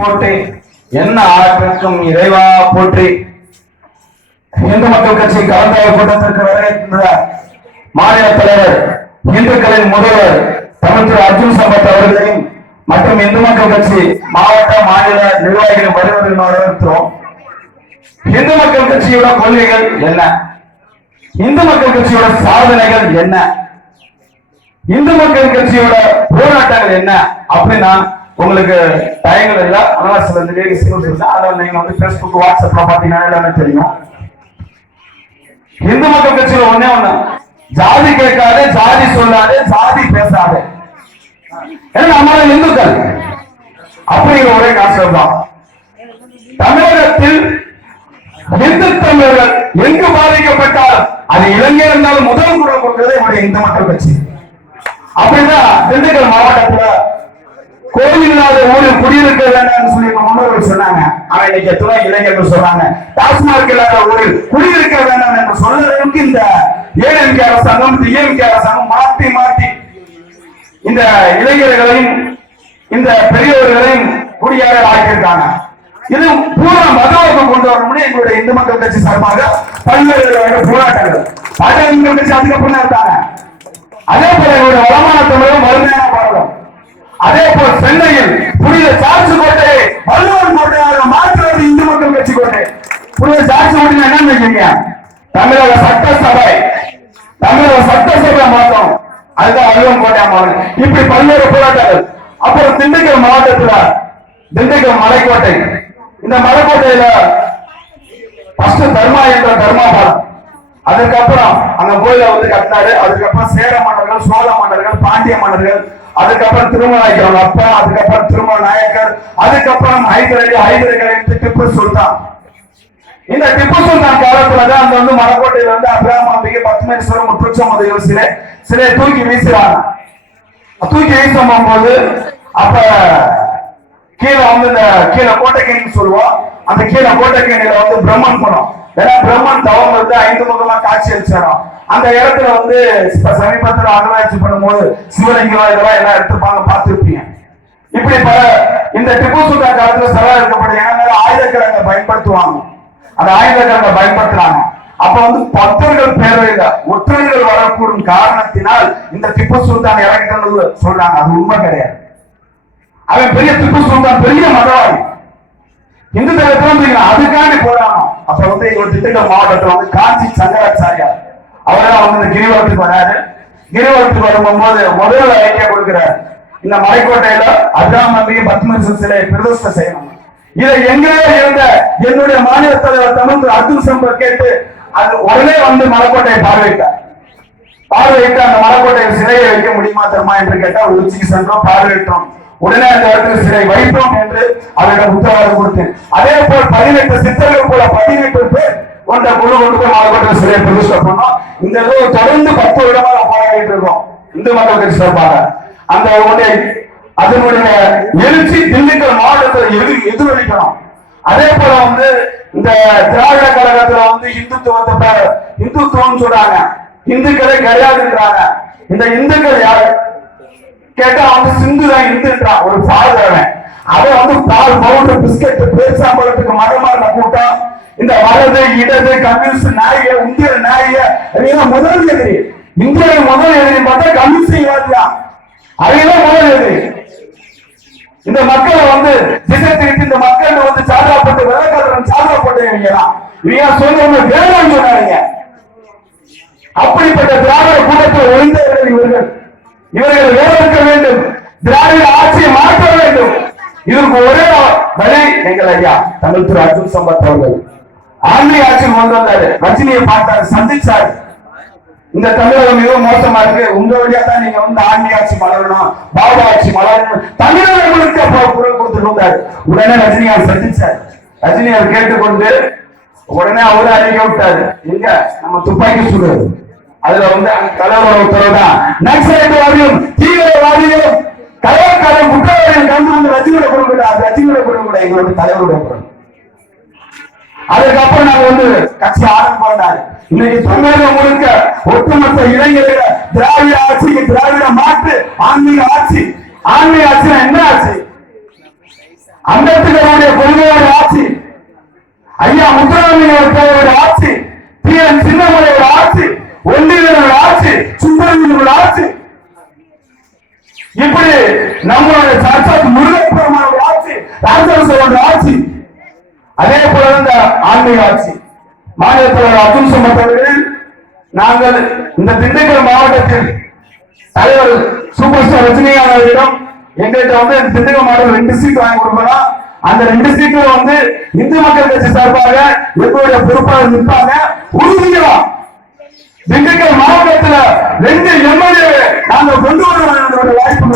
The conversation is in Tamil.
போற்றி என்ன ஆற்றக்கும் இறைவா போற்றி. இந்து மக்கள் கட்சி கலந்தாய்வு கூட்டத்திற்கு வரவேற்கின்ற மாநில தலைவர் இந்துக்களின் முதல்வர் தமிழ் அர்ஜுன் சம்பத் அவர்களையும் மற்றும் இந்து மக்கள் கட்சி மாவட்ட மாநில நிர்வாகிகள் வருவதில் வரவேற்கிறோம். இந்து மக்கள் கட்சியோட கொள்கைகள் என்ன, இந்து மக்கள் கட்சியோட சாதனைகள் என்ன, இந்து மக்கள் கட்சியோட போராட்டங்கள் என்ன அப்படின்னா உங்களுக்கு டைங்கள் இல்ல, அதனால சில சொல்லுங்க. அதில் நீங்க வந்து பேஸ்புக் வாட்ஸ்அப்ல பாத்தீங்கன்னா எல்லாமே தெரியும். இந்து மக்கள் கட்சியில ஒண்ணே ஒண்ணு, ஜாதி கேட்காது, ஜாதி சொல்லாது, ஜாதி பேசாது. ஏன்னா நம்மள இந்துக்கள் அப்படிங்கிற ஒரே கான்செப்ட் தான். தமிழகத்தில் இந்து தமிழர்கள் எங்கு பாதிக்கப்பட்டால் அது இலங்கை இருந்தாலும் முதல் குரல் கொடுக்கிறது என்னுடைய இந்து மக்கள் கட்சி. அப்படிதான் திண்டுக்கல் மாவட்டத்துல கோயில் இல்லாத ஊரில் குடியிருக்க வேண்டாம்னு சொல்லி முன்னோர்கள் சொன்னாங்க. ஆனா இன்னைக்கு துணை இளைஞர்கள் சொல்றாங்க டாஸ்மாக் இல்லாத ஊரில் குடியிருக்க வேண்டாம் என்று சொல்றதுக்கு இந்த ஏஎம்கே அரசாங்கம் டிஎம்கே அரசாங்கம் மாற்றி மாற்றி இந்த இளைஞர்களையும் இந்த பெரியவர்களையும் குடியாளர் ஆக்கியிருக்காங்க. இது பூரா மதவாக்கம் கொண்டு வரணும்னு எங்களுடைய இந்து மக்கள் கட்சி சார்பாக பல்வேறு போராட்டங்கள் பாஜக கட்சி அதுக்கப்புறம் இருக்காங்க. அதே போல எங்களுடைய வளமான தமிழும் வலிமையான பாடலும். அதே போல சென்னையில் புனித சார்ஜ் கோட்டையை வள்ளுவன் கோட்டையாக மாற்றுவது இந்து மக்கள் கட்சி கோட்டை. புனித சார்ஜ் கோட்டை என்ன நினைக்கிறீங்க? தமிழக சட்டசபை மாற்றம், அதுதான் வள்ளுவன் கோட்டையா மாறும். இப்படி பல்வேறு போராட்டங்கள். அப்புறம் திண்டுக்கல் மாவட்டத்துல திண்டுக்கல் மலைக்கோட்டை, இந்த மலைக்கோட்டையில தர்மா என்ற தர்மாபாலம், அதுக்கப்புறம் அந்த கோயில வந்து கட்டினாரு. அதுக்கப்புறம் சேர மன்னர்கள், சோழ மன்னர்கள், பாண்டிய மன்னர்கள், அதுக்கப்புறம் திருமலாய்க்கிறவங்க அப்பா, அதுக்கப்புறம் திருமல நாயக்கர், அதுக்கப்புறம் ஹைதர் திப்பு சுல்தான். இந்த திப்பு சுல்தான் காலத்துலதான் அந்த வந்து மலைக்கோட்டையில வந்து அபிராமாம்பிகை, பத்மேஸ்வரம், முற்றுச்சமுதல் சிலையை தூக்கி வீசுறாங்க. தூக்கி வீசும் போகும்போது அப்ப கீழே வந்து இந்த கீழே கோட்டைக்கேணின்னு சொல்லுவோம். அந்த கீழே கோட்டைக்கேணியில வந்து பிரம்மன் குணம், ஏன்னா பிரம்மன் தவம் வந்து 5 முகமா காட்சி அளிச்சாராம். அந்த இடத்துல வந்து சமீபத்தில் ஆராய்ச்சி பண்ணும்போது சிவலிங்கம் இதெல்லாம் எல்லாம் எடுத்துப்பாங்க, பார்த்துருப்பீங்க. இப்படி பல இந்த திப்பு சுல்தான் காலத்துல செலவு இருக்கப்படுது. ஏன்னா ஆயுதக்கிழங்க பயன்படுத்துவாங்க, அந்த ஆயுதக்கிழங்க பயன்படுத்துறாங்க. அப்ப வந்து பக்தர்கள் பேரவையில ஒற்றர்கள் வரக்கூடும் காரணத்தினால் இந்த திப்பு சுல்தான் இறக்கிட்டு சொல்றாங்க. அது உண்மை கிடையாது. அவன் பெரிய திப்பு சுல்தான் பெரிய மதவாதி, இந்து தரத்துல அதுக்காண்டி போராடணும். அப்ப வந்து எங்க திண்டுக்கல் மாவட்டத்துல வந்து காஞ்சி சங்கராச்சாரியார் அவரெல்லாம் வந்து இந்த கிரிவலத்துக்கு வராரு. கிரிவலத்துக்கு வரும்போது முதல்ல ஐக்கியம் கொடுக்கிறார், இந்த மலைக்கோட்டையில அபிராமம்பிகை பத்மேஸ்வரர் சிலை பிரதிஷ்டை செய்யணும். இதை எங்கேயோ இருந்த என்னுடைய மாநில தலைவர் தமிழ் அர்ஜுன் சம்பத் கேட்டு அது உடனே வந்து மலைக்கோட்டையை பார்வையிட்டார். அந்த மலைக்கோட்டையை சிலையை வைக்க முடியுமா தருமா என்று கேட்டால் உச்சிக்கு சென்றோம், பார்வையிட்டோம். உடனே அந்த இடத்துல சிலை வைப்போம் என்று அவரிடம் உத்தரவாதம் கொடுத்தேன். அதே போல் 18 சித்தர்கள் போல 18 பேர் கொண்ட குழு கொண்டு போய் மலைக்கோட்டை சிலையை பிரதிஷ்டை பண்ணோம். இந்த தொடர்ந்து 10 வருடமாக போராடிட்டு இருக்கோம் இந்து மக்கள் கட்சி சார்பாக. அந்த அதனுடைய எழுச்சி திண்டுக்கல் மாவட்டத்தில் எதிரொலிக்கணும். அதே போல வந்து இந்த திராவிட கழகத்துல வந்து இந்துத்துவம் சொல்றாங்க, இந்துக்களே கிடையாதுன்றாங்க. இந்த இந்துக்கள் யாரு கேட்டா வந்து சிந்து தான் இந்துன்றான். ஒரு பாடுறவன் அவன் வந்து பால் பவுடர் பிஸ்கட் பேசாம்பழத்துக்கு மதமான கூட்டம், இந்த வலது இடது கம்யூனிஸ்ட் நாய இந்திய நாய முதல் எதிரி. இந்திய முதல் எதிரி பார்த்தா கம்யூனிஸ்ட் தான், அதையெல்லாம் முதல் எதிரி. இந்த மக்களை வந்து திசை திருப்பி இந்த மக்கள் வந்து சாதாப்பட்டு விளக்காளர்கள் சாதாப்பட்டு இவங்க சொல்ல வேணும்னு சொன்னாங்க. அப்படிப்பட்ட திராவிட கூட்டத்தில் ஒழிந்தவர்கள் இவர்கள் வேறக்க வேண்டும், திராவிட ஆட்சியை மாற்ற வேண்டும். இதற்கு ஒரே வழி எங்கள் ஐயா தமிழ் திரு அர்ஜுன் சம்பத் அவர்கள் ஆன்மீக ஆட்சி கொண்டு வந்தாரு. ரஜினியை பார்த்தாரு, சந்திச்சாரு. இந்த தமிழகம் மிகவும் மோசமா இருக்கு, உங்க வழியா தான் நீங்க வந்து ஆன்மீக ஆட்சி மலரணும், பாபா ஆட்சி மலரணும், தமிழர்களுக்கு குரல் கொடுத்துட்டு வந்தாரு. உடனே ரஜினியார் சந்திச்சார். ரஜினியார் கேட்டுக்கொண்டு உடனே அவரு அறிக்கை விட்டாரு, எங்க நம்ம துப்பாக்கி சுடுறது அதுல வந்து தலைவரோட உத்தரவுதான் நக்சலைட்வாதியும் தீவிரவாதியும் கலவரக்காரன் குற்றவாளியும் கண்டு வந்து ரஜினியோட குரல், ரஜினியோட குரல் கூட எங்களோட தலைவருடைய குரல். அதுக்கப்புறம் நாங்க வந்து கட்சி ஆரம்பிப்பாரு. இன்னைக்கு தமிழகம் முழுக்க ஒட்டுமொத்த இளைஞர்கள் திராவிட ஆட்சிக்கு திராவிட மாற்று ஆன்மீக ஆட்சி. ஆன்மீக ஆட்சினா என்ன ஆட்சி? அம்பேத்கருடைய கொள்கையோட ஆட்சி, ஐயா முத்துராமலிங்க ஆட்சி, PN சின்னமலையோட ஆட்சி, ஒன்றியனோட ஆட்சி, சுப்பிரமணியோட ஆட்சி, இப்படி நம்மளுடைய சாட்சாத் முருகப்பெருமானோட ஆட்சி, ராஜரசோட ஆட்சி, அதே போல இந்த ஆன்மீக ஆட்சி. மாநில தலைவர் அப்துல் சமத் அவர்கள், நாங்கள் இந்த திண்டுக்கல் மாவட்டத்தில் தலைவர் சூப்பர் ஸ்டார் ரஜினிகாந்த் அவர்களிடம் எங்கள்கிட்ட திண்டுக்கல் மாவட்டம் 2 சீட் வாங்கி கொடுப்போம். அந்த 2 சீட்ல இந்து மக்கள் கட்சி சார்பாக எங்களுடைய பொறுப்பாளர் நிற்பாங்க. உறுதியா திண்டுக்கல் மாவட்டத்தில் 2 MLA நாங்கள் கொண்டு வர வாய்ப்பு